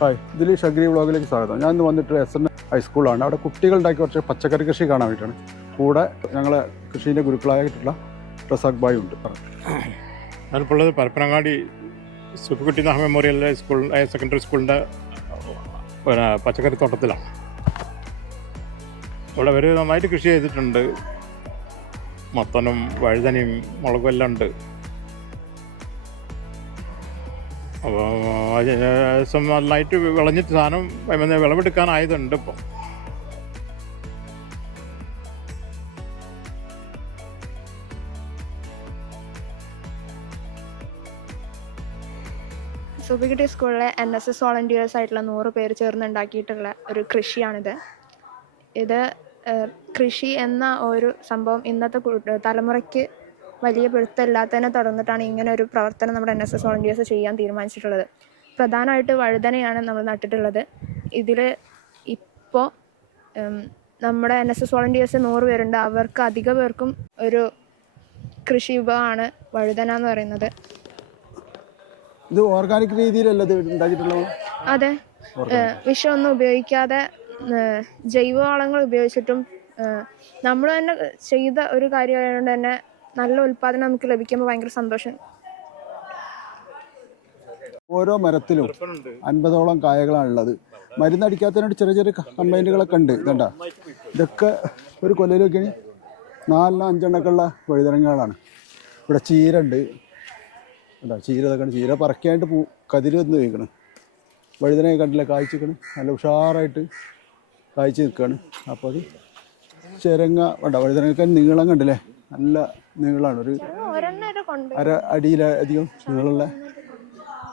Hi. ഇതിൽ ഷഗ്രി വ്ളോഗിലേക്ക് സ്വാഗതം. ഞാൻ ഇന്ന് വന്നിട്ട് എസ് എൻ ഹൈസ്കൂളാണ് അവിടെ കുട്ടികളുണ്ടാക്കി കുറച്ച് പച്ചക്കറി കൃഷി കാണാൻ വേണ്ടിയിട്ടാണ്. കൂടെ ഞങ്ങളെ കൃഷീന്റെ ഗുരുക്കളായിട്ടുള്ള റസാഖ് ബായ് ഉണ്ട്. ഞാനിപ്പോൾ ഉള്ളത് Parappanangadi Suppukutty Naha memorial school higher secondary സ്കൂളിന്റെ പച്ചക്കറി തോട്ടത്തിലാണ്. ഇവിടെ അവർ നന്നായിട്ട് കൃഷി ചെയ്തിട്ടുണ്ട്. മത്തനും വഴുതനയും മുളകും എല്ലാം ഉണ്ട്. നന്നായിട്ട് വിളഞ്ഞിട്ട് സാധനം വിളവെടുക്കാനായതുണ്ട് ഇപ്പോൾ സുബിഗിട്ടി സ്കൂളിലെ എൻ എസ് എസ് വോളണ്ടിയേഴ്സ് ആയിട്ടുള്ള നൂറ് പേര് ചേർന്ന് ഉണ്ടാക്കിയിട്ടുള്ള ഒരു കൃഷിയാണിത്. ഇത് കൃഷി എന്ന ഒരു സംഭവം ഇന്നത്തെ തലമുറയ്ക്ക് വലിയ പിടുത്തമില്ലാത്തതിനെ തുടർന്നിട്ടാണ് ഇങ്ങനെ ഒരു പ്രവർത്തനം നമ്മുടെ എൻ എസ് എസ് വോളണ്ടിയേഴ്സ് ചെയ്യാൻ തീരുമാനിച്ചിട്ടുള്ളത്. പ്രധാനമായിട്ട് വഴുതനയാണ് നമ്മൾ നട്ടിട്ടുള്ളത്. ഇതിൽ ഇപ്പോൾ നമ്മുടെ എൻ എസ് എസ് വോളണ്ടിയേഴ്സ് നൂറ് പേരുണ്ട്. അവർക്ക് അധിക പേർക്കും ഒരു കൃഷി വിഭവമാണ് വഴുതന എന്ന് പറയുന്നത്. ഇത് ഓർഗാനിക് രീതിയിലല്ല ഉണ്ടാക്കിയിട്ടുള്ളത്? അതെ. വിഷമൊന്നും ഉപയോഗിക്കാതെ ജൈവവളങ്ങൾ ഉപയോഗിച്ചിട്ടും നമ്മൾ തന്നെ ചെയ്ത ഒരു കാര്യമായതുകൊണ്ട് തന്നെ നല്ല ഉൽപ്പാദനം നമുക്ക് ലഭിക്കുമ്പോൾ ഭയങ്കര സന്തോഷം. ഓരോ മരത്തിലും അൻപതോളം കായകളാണുള്ളത്. മരുന്നടിക്കാത്തതിനോട് ചെറിയ ചെറിയ കംപ്ലൈന്റുകളൊക്കെ ഉണ്ട്. ഇതണ്ട? ഇതൊക്കെ ഒരു കൊല്ലയിലൊക്കെ നാലിനോ അഞ്ചെണ്ണക്കുള്ള ഉള്ള വഴുതനങ്ങളാണ് ഇവിടെ ചീര ഉണ്ട് കേട്ടോ ചീര ഇതൊക്കെ ഉണ്ട്. ചീര പറക്കായിട്ട് പൂ കതിര് വന്ന് വീക്കണം വഴുതനയൊക്കെ കണ്ടില്ല? കായ്ച്ചിക്കണ് നല്ല ഉഷാറായിട്ട് കായ്ച്ച് നിൽക്കുകയാണ് അപ്പോൾ അത് ചിരങ്ങ വേണ്ട വഴുതനയൊക്കെ നീളം കണ്ടില്ലേ? നല്ല നീളമാണ് ഒരു അര അടിയിലധികം നീളമുള്ള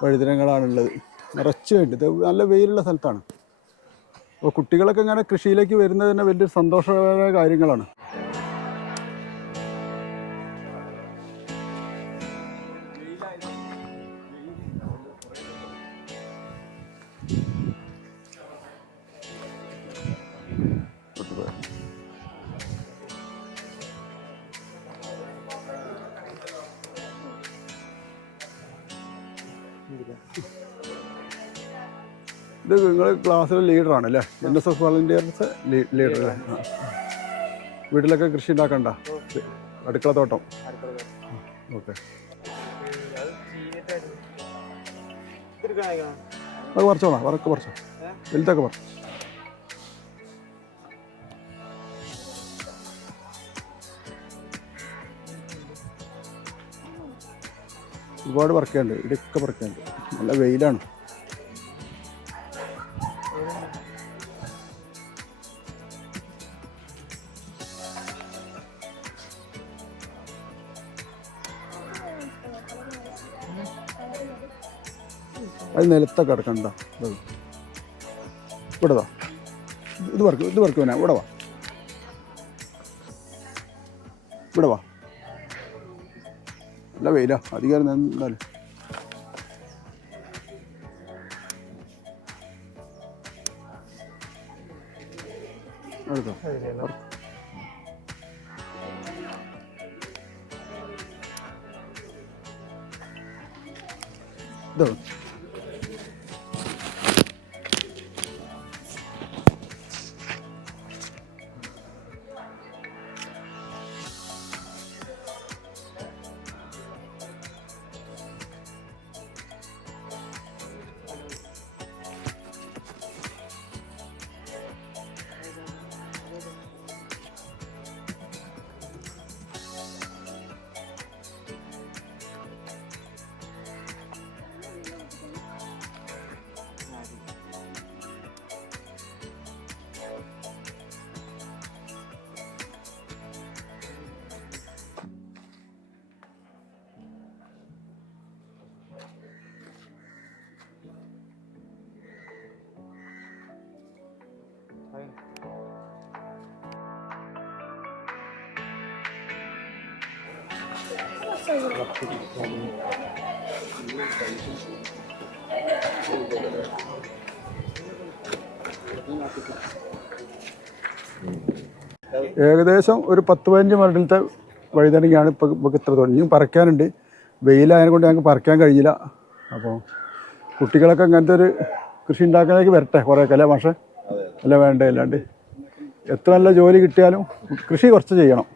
വഴുതനങ്ങളാണുള്ളത്. നിറച്ചുമായിട്ട് ഇത് നല്ല വെയിലുള്ള സ്ഥലത്താണ്. അപ്പോൾ കുട്ടികളൊക്കെ ഇങ്ങനെ കൃഷിയിലേക്ക് വരുന്നത് തന്നെ വലിയൊരു സന്തോഷകരമായ കാര്യങ്ങളാണ്. ഇത് നിങ്ങൾ ക്ലാസ്സിലെ ലീഡറാണ് അല്ലേ N S S volunteers leader. അല്ലേ വീട്ടിലൊക്കെ കൃഷി ഉണ്ടാക്കണ്ട? അടുക്കള തോട്ടം. ഓക്കെ. അത് പറിച്ചോളാം വറക്ക് കുറച്ചോ? വലുതൊക്കെ പറിച്ചു ഒരുപാട് പറക്കുന്നുണ്ട് ഇടയ്ക്കൊക്കെ പറക്കുന്നുണ്ട് നല്ല വെയിലാണ്. അത് നിലത്തൊക്കെ കിടക്കണ്ട ഇവിടെതാ ഇത് വർക്ക് ഇത് വർക്ക് വേണേ ഇവിടെ വാ. ഇവിടെ വാ. നല്ല വെയിലാ. അധികം എന്തായാലും എടുത്തോ? വർക്ക്. ഏകദേശം ഒരു പത്ത് പതിനഞ്ച് മരണത്തെ വഴുതനങ്ങയാണ് ഇപ്പോൾ ഇപ്പോൾ ഇത്ര തുടങ്ങി പറിക്കാനുണ്ട്. വെയിലായതിനെ കൊണ്ട് ഞങ്ങൾക്ക് പറിക്കാൻ കഴിയില്ല. അപ്പോൾ കുട്ടികളൊക്കെ അങ്ങനത്തെ ഒരു കൃഷി ഉണ്ടാക്കാനേക്ക് വരട്ടെ കുറേയൊക്കെ അല്ലേ പക്ഷേ അല്ല വേണ്ടേ അല്ലാണ്ട്. എത്ര നല്ല ജോലി കിട്ടിയാലും കൃഷി കുറച്ച് ചെയ്യണം.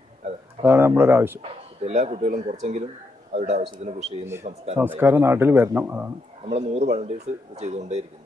അതാണ് നമ്മുടെ ഒരു ആവശ്യം എല്ലാ കുട്ടികളും കുറച്ചെങ്കിലും അവരുടെ ആവശ്യത്തിന് കൃഷി ചെയ്യുന്ന സംസ്കാരം നാട്ടിൽ വരണം അതാണ്. നമ്മൾ നൂറ് വളണ്ടിയേഴ്സ് ചെയ്തുകൊണ്ടേയിരിക്കുന്നു.